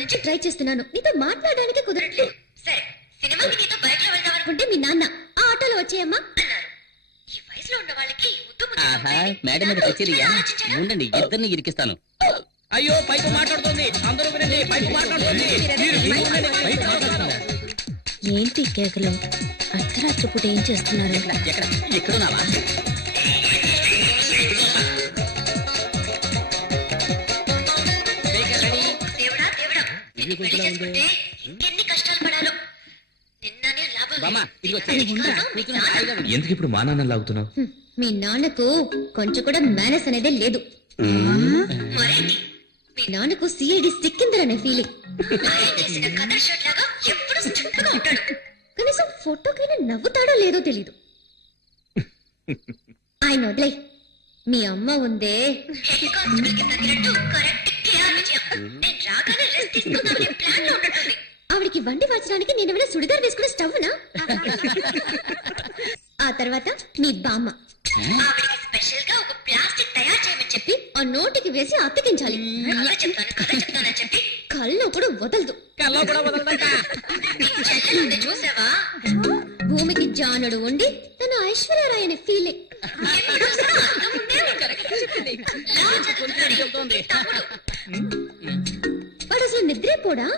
నుంచి ట్రై చేస్తున్నాను, నీతో మాట్లాడడానికి కుదరట్లేదు. సరే, సినిమాకి నీతో బైక్ లో వెళ్దాం అనుకుంటే మీ నాన్న ఆ ఆటోలో వచ్చేయమ్మా అన్నారు. ఈ వయసులో ఉన్న వాళ్ళకి మేడం మీద కచేరియా? ఉండండి, ఇద్దరిని ఇరికిస్తాను. అయ్యో పైపు మాట్లాడుతుంది, అందరూ వినండి, పైపు మాట్లాడుతుంది. ఏంటి కేకలు? అర్ధరాత్రి పూట ఏం చేస్తున్నారు? ఎక్కడున్నావా? ఎందుకు ఇప్పుడు మా నాన్న లాగుతున్నావు? మీ నాన్నకు కొంచెం కూడా మేనస్ అనేదే లేదు. మీ నాన్నకు సిఐడి సిక్కిందరనే ఫీలింగ్. కనీసం ఫోటోకైనా నవ్వుతాడో లేదో తెలీదు. ఆయన వదిలే, మీ అమ్మ ఉందే ఆవిడికి వండి వాచడానికి నేనేమైనా సుడిదార్ వేసుకునే స్టవ్నా? ఆ తర్వాత మీ బామ్మ ఆవిడికి స్పెషల్ గా ఒక ప్లాస్టిక్ తయారు చేయమని చెప్పి ఆ నోటికి వేసి అతికించాలి. కథ చెప్తానని చెప్పి కళ్ళు కూడా వదలదు. చూసావా, భూమికి జానుడు ఉండి తన ఐశ్వర్యరాయ్ అనే ఫీలింగ్. వాడు అసలు నిద్రపోడా?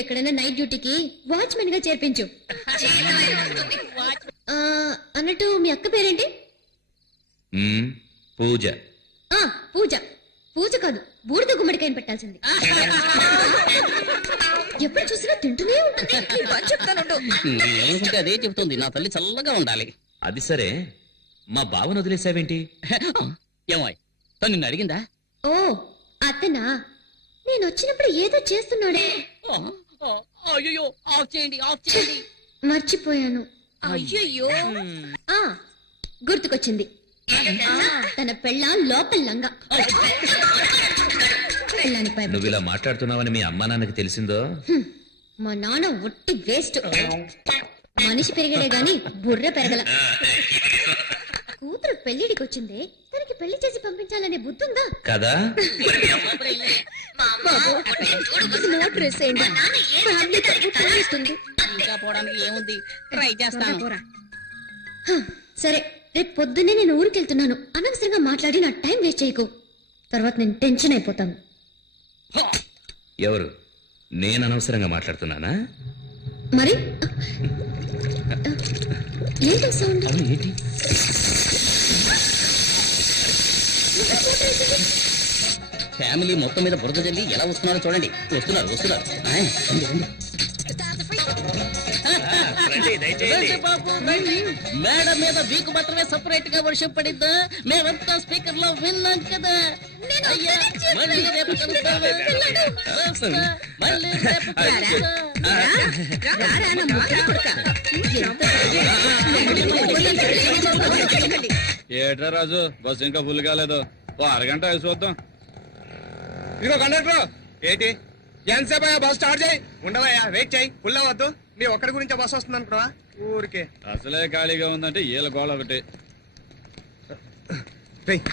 ఎక్కడైనా నైట్ డ్యూటీకి వాచ్మెన్ గా చేర్పించు. అన్నట్టు మీ అక్క పేరేంటి? పూజ. పూజ. పూజ కాదు, బూడిద గుమ్మడికాయని పెట్టాల్సింది. ఎప్పుడు చూసినా తింటూనే ఉంటుంది. ఏమనుకుంటే అదే చెబుతుంది, నా తల్లి చల్లగా ఉండాలి. అది సరే, మా బావను వదిలేసావేంటి? ఏమాయ్, తను నిన్ను అడిగిందా? ఓ అతనా? నేను వచ్చినప్పుడు ఏదో చేస్తున్నాడే. అయ్యో, ఆఫ్ చేయండి, ఆఫ్ చేయండి. మర్చిపోయాను. అయ్యో, గుర్తుకొచ్చింది. తన పెళ్ళాం లోపల లంగా. నువ్వు ఇలా మాట్లాడుతున్నావని మీ అమ్మా నాన్నకి తెలిసిందో? మా నాన్న ఒట్టి వేస్ట్. మనిషి పెరిగడే గాని బుర్ర పెరగల. కూతురు పెళ్లిడికి వచ్చిందే, తనకి పెళ్లి చేసి పంపించాలనే బుద్ధి ఉందా కదా? పోవడానికి ఏముంది, ట్రై చేస్తాను. సరే, రేపు పొద్దున్నే నేను ఊరికెళ్తున్నాను. అనవసరంగా మాట్లాడి నా టైం వేస్ట్ చేయకు, తర్వాత నేను టెన్షన్ అయిపోతాను. ఎవరు? నేను అనవసరంగా మాట్లాడుతున్నానా? మరి ఏంటి సౌండ్? ఏంటి? ఫ్యామిలీ మొత్తం మీద బురద జల్లి ఎలా వస్తున్నారో చూడండి. వస్తున్నారు వస్తున్నారు. మేడం మీద వీకు మాత్రమే సపరేట్ గా వర్షం పడిద్దా? మేమంతా స్పీకర్ లో విన్నాం కదా. మళ్ళీ రేపు ఏట్రా రాజు, బస్సు ఇంకా ఫుల్ కాలేదు. ఓ అరగంట వేసి చూద్దాం. ఇదిగో కండక్టర్, ఏంటి ఎంతసేపు బస్ స్టార్ట్ చేయి. ఉండవయ్యా, వెయిట్ చేయి. ఫుల్ అవ్వద్దు. నీ ఒక్కడి గురించి బస్సు వస్తుంది అనుకున్నావా? ఊరికే అసలే ఖాళీగా ఉందంటే ఏళ్ళ గోళ ఒకటి.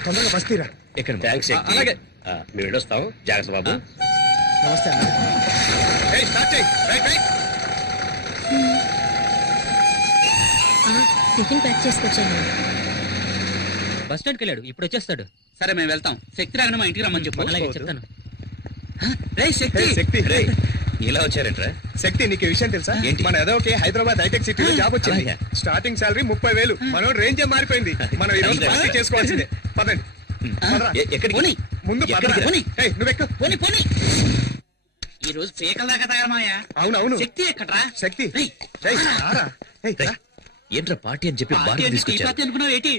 తొందరగా బస్ తీరా. ఇక్కడ అలాగే మేము వెళ్ళొస్తాం. జాగ్రత్త బాబు. నమస్తే. స్టార్ట్ చేయి. Tiffin pack చేసుకొచ్చాను. బస్ స్టాండ్కి వెళ్ళాడు, ఇప్పుడు వచ్చేస్తాడు. సరే మేము వెళ్తాం. శక్తి రాగానే మా ఇంటికి రమ్మని చెప్పు. అలాగే చెప్తాను. శక్తి ఇలా వచ్చారంట్రా? శక్తి, నీకు విషయం తెలుసా? మన ఏదోకి హైదరాబాద్ హైటెక్ సిటీలో జాబ్ వచ్చింది. Starting salary 30,000. మనం రేంజ్ మారిపోయింది. మనం ఈ రోజు పార్టీ చేసుకోవాల్సిందే. పదండి. ముందు నువ్వెక్కు. ఈ రోజు పీకల దాకా తయారమాయా. అవునవును. శక్తి ఎక్కడ్రా? శక్తి ఏంట్రా పార్టీ అని చెప్పి అనుకున్నావు ఏంటి?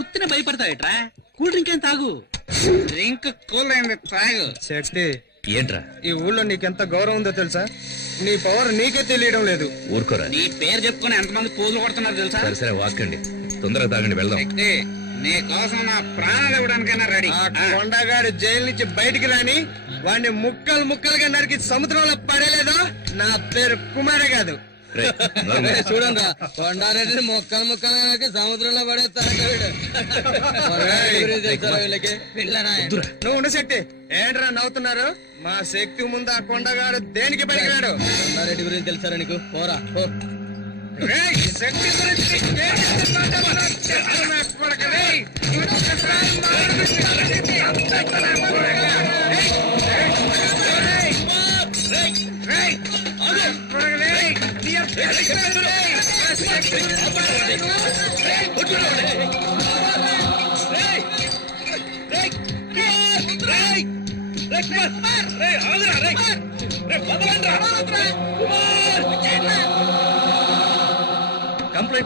ఉత్తిన భయపడతావేట్రా? కూల్ డ్రింక్ ఏం తాగు. డ్రింక్ కూల్ అయింది, తాగు. శక్తి, ఏంట్రా ఈ ఊళ్ళో నీకెంత గౌరవం ఉందో తెలుసా? నీ పవర్ నీకే తెలియడం లేదు. ఊరుకోరా. నీ పేరు చెప్పుకుని ఎంతమంది పోజులు కొడుతున్నారు తెలుసా? సరే వాకండి, తొందరగా తాగండి, వెళ్దాం. నీ కోసం నా ప్రాణాలు ఇవ్వడానికైనా రెడీ. కొండగాడు జైలు నుంచి బయటికి రాని వాడిని ముక్కలు ముక్కలుగా నరికి సముద్రంలో పడేలేదో నా పేరు కుమారే కాదు, రేయ్, నోరు మూయి. చూడండి కొండారెడ్డి మొక్కలు ముక్కలు సముద్రంలో పడేస్తారు వీళ్ళకి వద్దురా. నువ్వు ఉండు శక్తి. ఏంట్రా నవ్వుతున్నారు? మా శక్తి ముందు ఆ కొండగాడు దేనికి పలికినాడు? కొండారెడ్డి గురించి తెలుసారా నీకు? పోరా పో. రేయ్, శక్తి గురించి దేనికి మాట్లాడుతున్నావు? చెప్పు నా కొడుకు, రేయ్. రేయ్, కొడుకు, రేయ్. నీ యొక్క రేయ్. ఆ శక్తి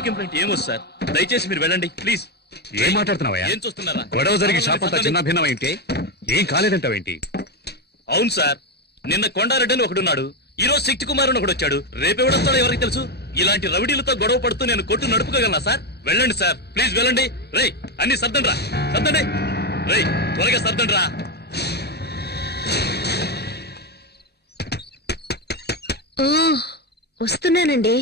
కంప్లైంట్ ఏమొచ్చు సార్? దయచేసి మీరు వెళ్ళండి ప్లీజ్. ఏం మాట్లాడుతున్నావయ్యా? ఏం చూస్తున్నారా? గొడవ జరిగి షాప్ అంతా చిన్న భిన్నమైంటే ఏం కాలేదంటావేంటి? అవును సార్, నిన్న కొండారెడ్డి అని ఒకడున్నాడు, ఈ రోజు శక్తి కుమార్ అని ఒకడు వచ్చాడు. రేపెవడొస్తాడో ఎవరికి తెలుసు? ఇలాంటి రవిడీలతో గొడవ పడుతూ నేను కొట్టు నడుపుకోగలనా సార్? వెళ్ళండి సార్, ప్లీజ్ వెళ్ళండి. రేయ్, అన్ని సర్దండి రా, సర్దండి. రేయ్, త్వరగా సర్దండి రా. ఆ, వస్తున్నానండి.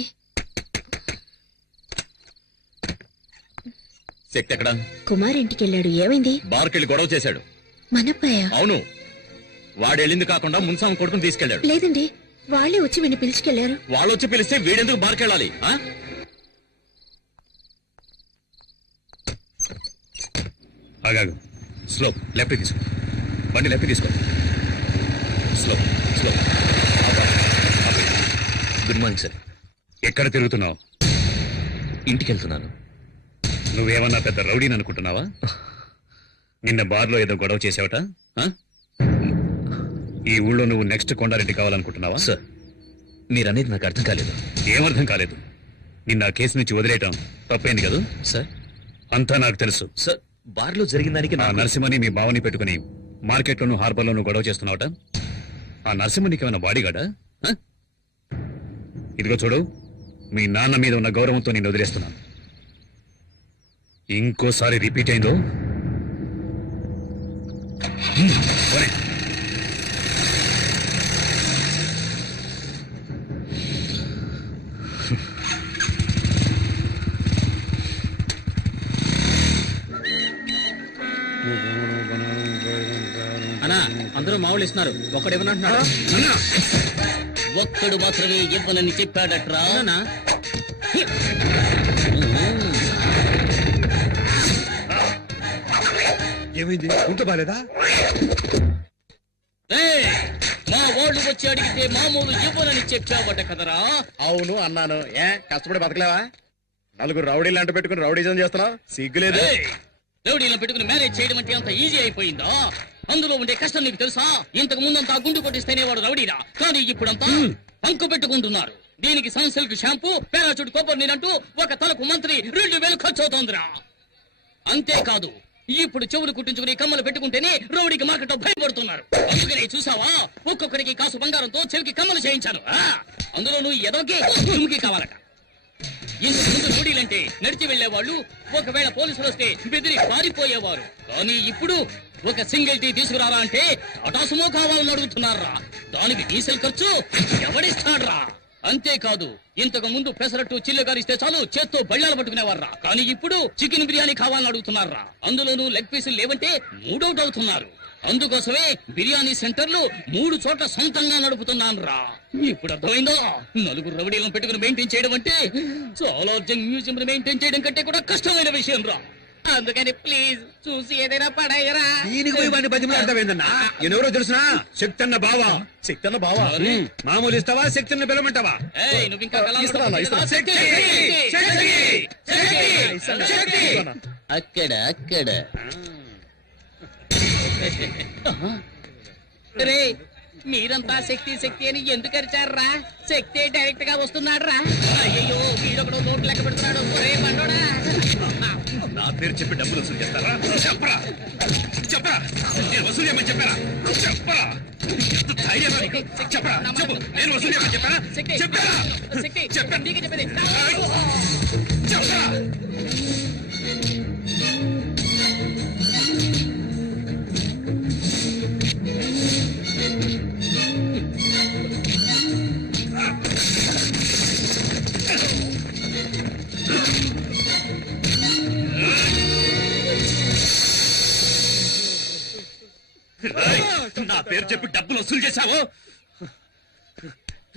శక్తి ఎక్కడ? కుమార్ ఇంటికి వెళ్ళాడు. ఏమైంది? బార్కెళ్ళి గొడవ చేశాడు. మనప్పయ్య? అవును, వాడెళ్ళింది కాకుండా మున్సాం కొడుకుని తీసుకెళ్లాడు. లేదండి, వాళ్ళే వచ్చి వీడిని పిలుచుకెళ్లారు. వాళ్ళు వచ్చి పిలిస్తే వీడెందుకు బార్కెళ్ళాలి? ఆగాగు. స్లో, లెఫ్ట్ తీసుకో. బండి లెఫ్ట్ తీసుకో. Slow slow. Good morning sir. ఎక్కడ తిరుగుతున్నావు? ఇంటికి వెళ్తున్నాను. నువ్వేమన్నా పెద్ద రౌడీని అనుకుంటున్నావా? నిన్న బార్లో ఏదో గొడవ చేసావట? ఆ? ఈ ఊళ్ళో నువ్వు నెక్స్ట్ కొండారెడ్డి కావాలనుకుంటున్నావా? సార్, మీరనేది నాకు అర్థం కాలేదు. ఏమర్థం కాలేదు? నిన్న ఆ కేసు నుంచి వదిలేయటం తప్పైంది కదా? సార్, అంతా నాకు తెలుసు. సార్, బార్లో జరిగిన దానికి ఆ నరసింహని మీ బావని పెట్టుకుని మార్కెట్లోను హార్బర్లోను గొడవ చేస్తున్నావట? ఆ నరసింహ నీకేమైనా బాడీగాడా? ఆ? ఇదిగో చూడు, మీ నాన్న మీద ఉన్న గౌరవంతో నేను వదిలేస్తున్నాను. ఇంకోసారి రిపీట్ అయిందో పోనీ. అన్నా అందరూ మామూలు ఇస్తున్నారు, ఒకడు ఇవ్వనంటున్నాడు. ఒక్కడు మాత్రమే ఇవ్వనని చెప్పాడట్రా. అవునా? ఏమైంది? ఉంట బాలేదా? ఏయ్, మా వాళ్ళు వచ్చి అడిగితే మామూలు ఇవ్వనని చెప్పావట కదరా. అవును అన్నాను. ఏ కష్టపడి బతకలేవా? నలుగురు రౌడీలు అంట పెట్టుకుని రౌడీజం చేస్తున్నావు, సిగ్గులేదు? ఏయ్, రౌడీలను పెట్టుకుని మ్యారేజ్ చేయడం అంటే అంత ఈజీ అయిపోయిందా? అందులో ఉండే కష్టం నీకు తెలుసా? ఇంతకు ముందంతా గుండు కొట్టిస్తేనే వాడు రౌడీరా, కానీ ఇప్పుడంతా పంకు పెట్టుకుంటున్నారు. దీనికి సన్సిల్క్ షాంపూ, పారాచూట్ కొబ్బరి నీరంటూ ఒక తలకు మంత్రి 2000 ఖర్చు అవుతోందిరా. అంతేకాదు, ఇప్పుడు చెవులు కుట్టించుకుని కమ్మలు పెట్టుకుంటేనే రౌడీకి మార్కెట్ భయపడుతున్నారు. అందుకనే చూసావా, ఒక్కొక్కరికి కాసు బంగారంతో చెవికి కమ్మలు చేయించాను. అందులో నువ్వు ఎదోకి తుమ్కి కావాలట. ఇంతకు ముందు రౌడీలంటే నడిచి వెళ్లేవాళ్ళు, ఒకవేళ పోలీసులు వస్తే బెదిరి పారిపోయేవారు. కానీ ఇప్పుడు ఒక సింగిల్ టీ తీసుకురారా అంటే టాటా సుమో కావాలని అడుగుతున్నారా. దానికి డీజిల్ ఖర్చు ఎవడిస్తాడ్రా? అంతేకాదు, ఇంతకు ముందు పెసరట్టు చిల్లు గారిస్తే చాలు చేత్తో బళ్ళాలు పట్టుకునేవారా. కానీ ఇప్పుడు చికెన్ బిర్యానీ కావాలని అడుగుతున్నారా. అందులోనూ లెగ్ పీసులు లేవంటే మూడౌట్ అవుతున్నారు. అందుకోసమే బిర్యానీ సెంటర్లు 3 చోట్ల సొంతంగా నడుపుతున్నాను రా. ఇప్పుడు అర్థమైందో? నలుగురు రౌడీలను పెట్టుకుని మెయింటైన్ చేయడం అంటే చాలా మ్యూజియం మెయింటైన్ చేయడం కంటే కూడా కష్టమైన విషయం రా. అందుకని ప్లీజ్ చూసి ఏదైనా పడాయరా. దీనికి పోయి వాడిని బతిమలు అర్థమైందన్నా. ఎవరో తెలుసునా? శక్తన్న బావా. శక్తన్న బావా. మామూలు ఇస్తావా? శక్తిని పిలవమంటావా? ఏయ్, నువ్వు ఇంకా కళ్ళాలు ఇస్తాను, పట్టుకుంటున్నావా? ఇస్తాను. అక్కడ అక్కడ రే, మీరంతా శక్తి శక్తి అని ఎందుకు అరిచారా? శక్తి డైరెక్ట్ గా వస్తున్నాడు రా. అయ్యో, వీడొకడు నోట్లు లెక్క పెడుతున్నాడు. ఒరే బండోడా, నా పేరు చెప్పి డబ్బులు వసూలు చేస్తారా? చెప్పరా, చెప్పరా, నేను వసూలు చేయమని చెప్పారా? చెప్పరా, ఎంత ధైర్యం నీకు? చెప్పరా, చెప్పు, నేను వసూలు చేయమని చెప్పారా? శక్తి చెప్పారా, శక్తి చెప్పాను, నీకే చెప్పేది. చెప్పరా. నా పేరు చెప్పి డబ్బులు వసూలు చేశావు.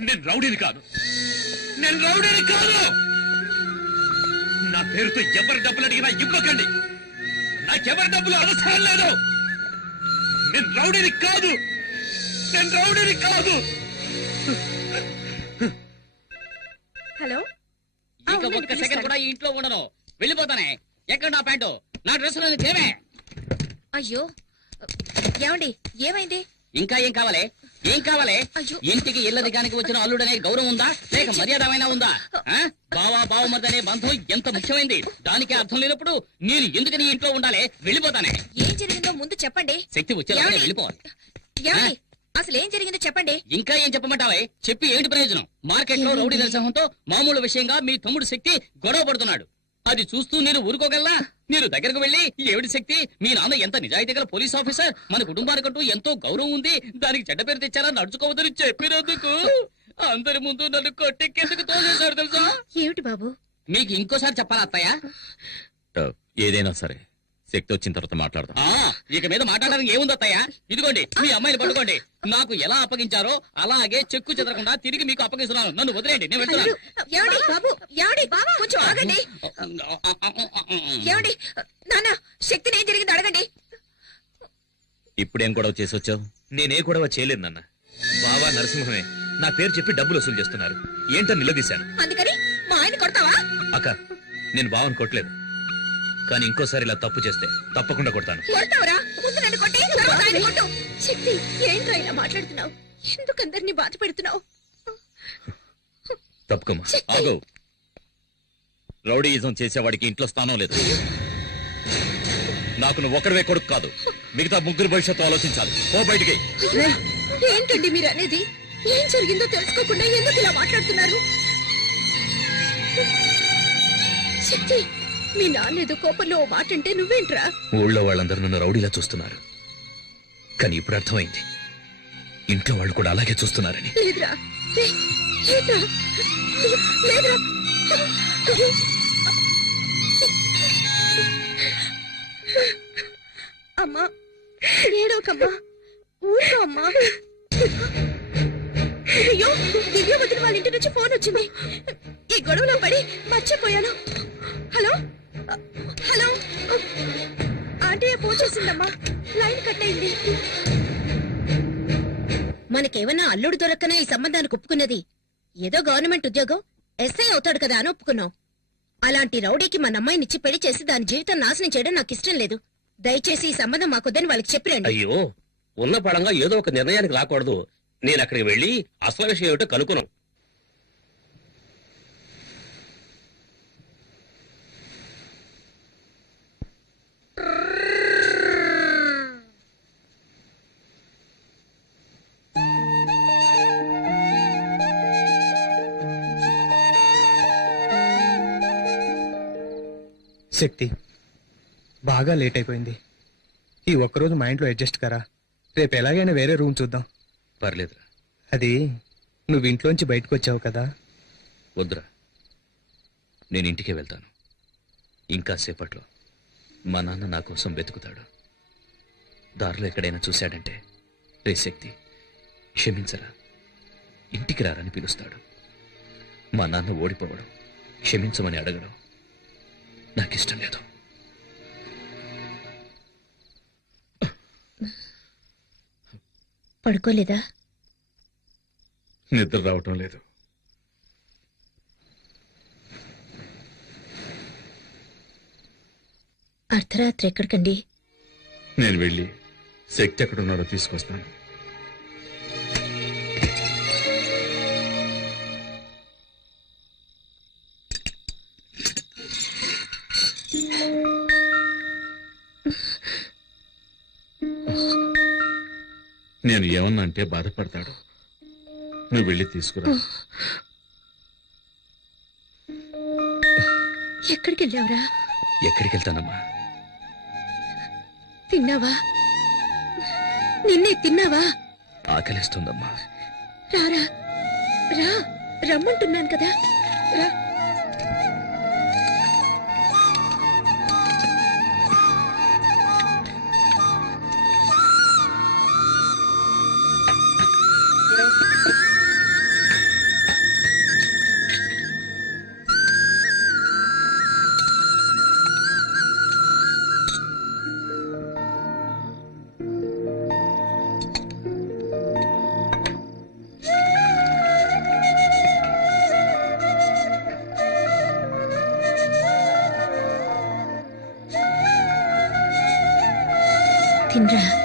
నేను రౌడీని కాదు, నేను రౌడీని కాదు. నా పేరుతో ఎవరు డబ్బులు అడిగినా ఇవ్వకండి. నాకెవరి డబ్బులు అవసరం లేదు. నేను రౌడీని కాదు, నేను రౌడీని కాదు. హలో ఇంకా ఒక్క సెకండ్ కూడా ఈ ఇంట్లో ఉండను. వెళ్ళిపోతానే. ఎక్కడ నా ప్యాంటు, నా డ్రెస్ తేమే. అయ్యో ఏమండి ఏమైంది? ఇంకా ఏం కావాలి? ఏం కావాలి? అయ్యో. ఇంటికి ఇల్లదిగానికి వచ్చిన అల్లుడనే గౌరవం ఉందా, లేక మర్యాద ఏమైనా ఉందా? బావా బావమర్ది అనే బంధం ఎంత ముఖ్యమైంది. దానికి అర్థం లేనప్పుడు నేను ఎందుకు నీ ఇంట్లో ఉండాలి? వెళ్ళిపోతానే. ఏం జరిగిందో ముందు చెప్పండి. శక్తి వచ్చేలా ఏమండి? వెళ్ళిపోవాలి. ఏమండి అసలు ఏం జరిగిందో చెప్పండి. ఇంకా ఏం చెప్పమంటావే? చెప్పి ఏంటి ప్రయోజనం? మార్కెట్ లో రౌడీ దర్శనంతో మామూలు విషయంగా మీ తమ్ముడు శక్తి గొడవ పడుతున్నాడు. అది చూస్తూ నేను ఊరుకోగలనా? మీరు దగ్గరకు వెళ్ళి ఏమిటి శక్తి, మీ నాన్న ఎంత నిజాయితీ గల పోలీస్ ఆఫీసర్, మన కుటుంబానికంటూ ఎంతో గౌరవం ఉంది, దానికి చెడ్డ పేరు తెచ్చారా, నడుచుకోవద్దని చెప్పినందుకు అందరి ముందు నన్ను కొట్టెక్కేందుకు తోసేశాడు తెలుసా? ఏమిటి బాబు? మీకు ఇంకోసారి చెప్పాలా అత్తయ్య? ఏదైనా సరే శక్తి వచ్చిన తర్వాత మాట్లాడదాం. ఇక మీద మాట్లాడడానికి ఏముంది అత్తయ్య? ఇదిగోండి మీ అమ్మాయిని పట్టుకోండి. నాకు ఎలా అప్పగించారో అలాగే చెక్కు చెదరకుండా తిరిగి మీకు అప్పగిస్తున్నాను. నన్ను వదిలేండి, నేను వెళ్తున్నాను. ఏమండి బాబు, ఏమండి బాబు, కొంచెం ఆగండి. ఏమండి నాన్న, శక్తిని ఏం జరిగిందో అడగండి. ఇప్పుడేం గొడవ చేసి వచ్చావు? నేనే గొడవ చేయలేదు నాన్న. బావా నరసింహమే నా పేరు చెప్పి డబ్బులు వసూలు చేస్తున్నారు. ఏంటో నిలదీశాను. అందుకని మా ఆయన కొడతావా? అక్క, నేను బావని కొట్టలేదు, కానీ ఇంకోసారి ఇలా తప్పు చేస్తే తప్పకుండా కొడతాను. కొడతావరా? ముందు నన్ను కొట్టి తర్వాత ఆయన కొట్టు. శక్తి ఏంట్రా ఇలా మాట్లాడుతున్నావు? ఎందుకు అందరినీ బాధ పెడుతున్నావు? తప్పుకోమా. ఆగో, రౌడీయిజం చేసేవాడికి ఇంట్లో స్థానం లేదు. నాకు నువ్వు ఒక్కడివే కొడుకు కాదు, మిగతా ముగ్గురు భవిష్యత్తు ఆలోచించాలి. ఓ బయటికి. ఏంటండి మీరు అనేది? ఏం జరిగిందో తెలుసుకోకుండా ఎందుకు ఇలా మాట్లాడుతున్నారు? శక్తి, మీ నాన్న ఏదో కోపంలో ఓ మాట అంటే నువ్వేంట్రా? ఊళ్ళో వాళ్ళందరూ నన్ను రౌడీలా చూస్తున్నారు, కానీ ఇప్పుడు అర్థమైంది ఇంట్లో వాళ్ళు కూడా అలాగే చూస్తున్నారని. లేదురా, లేదురా, లేదురా. అమ్మా ఏడోకమ్మా, ఊరుకో అమ్మా. అయ్యో, దివ్య వదిన వాళ్ళ ఇంటి నుంచి ఫోన్ వచ్చింది. ఈ గొడవలో పడి మర్చిపోయాను. హలో హలో, ఆంటీ ఫోన్ చేసిందమ్మా, లైన్ కట్ అయింది. మనకేమన్నా అల్లుడు దొరక్కనే ఈ సంబంధానికి ఒప్పుకున్నది. ఏదో గవర్నమెంట్ ఉద్యోగం, ఎస్ఐ అవుతాడు కదా అని ఒప్పుకున్నాం. అలాంటి రౌడీకి మన అమ్మాయినిచ్చి పెళ్లి చేసి దాని జీవితం నాశనం చేయడం నాకు ఇష్టం లేదు. దయచేసి ఈ సంబంధం మాకొద్దని వాళ్ళకి చెప్పిరండి. అయ్యో, ఉన్న పడంగా ఏదో ఒక నిర్ణయానికి రాకూడదు. నేను అక్కడికి వెళ్ళి అసలు విషయం ఏమిటో కనుక్కున్నాను. శక్తి, బాగా లేట్ అయిపోయింది. ఈ ఒక్కరోజు మా ఇంట్లో అడ్జస్ట్ కరా. రేపు ఎలాగైనా వేరే రూమ్ చూద్దాం. పర్లేదురా. అది నువ్వు ఇంట్లోంచి బయటకు వచ్చావు కదా. వద్దురా, నేను ఇంటికే వెళ్తాను. ఇంకా సేపట్లో మా నాన్న నా కోసం వెతుకుతాడు. దారిలో ఎక్కడైనా చూశాడంటే, రే శక్తి క్షమించరా, ఇంటికి రారని పిలుస్తాడు. మా నాన్న ఓడిపోవడం, క్షమించమని అడగడం నాకిష్టం లేదు. పడుకోలేదా? నిద్ర రావటం లేదు. అర్ధరాత్రి ఎక్కడికండి? నేను వెళ్ళి శక్తి ఎక్కడున్నాడో తీసుకొస్తాను. నేను ఏమన్నా అంటే బాధపడతాడు. నువ్వు వెళ్ళి తీసుకురా. ఎక్కడికి వెళ్ళావురా? ఎక్కడికి వెళ్తానమ్మా? తిన్నావా? నిన్నే తిన్నావా? ఆకలిస్తుందమ్మా. రారా, రా, రమ్మంటున్నాను కదా, రా. తినరా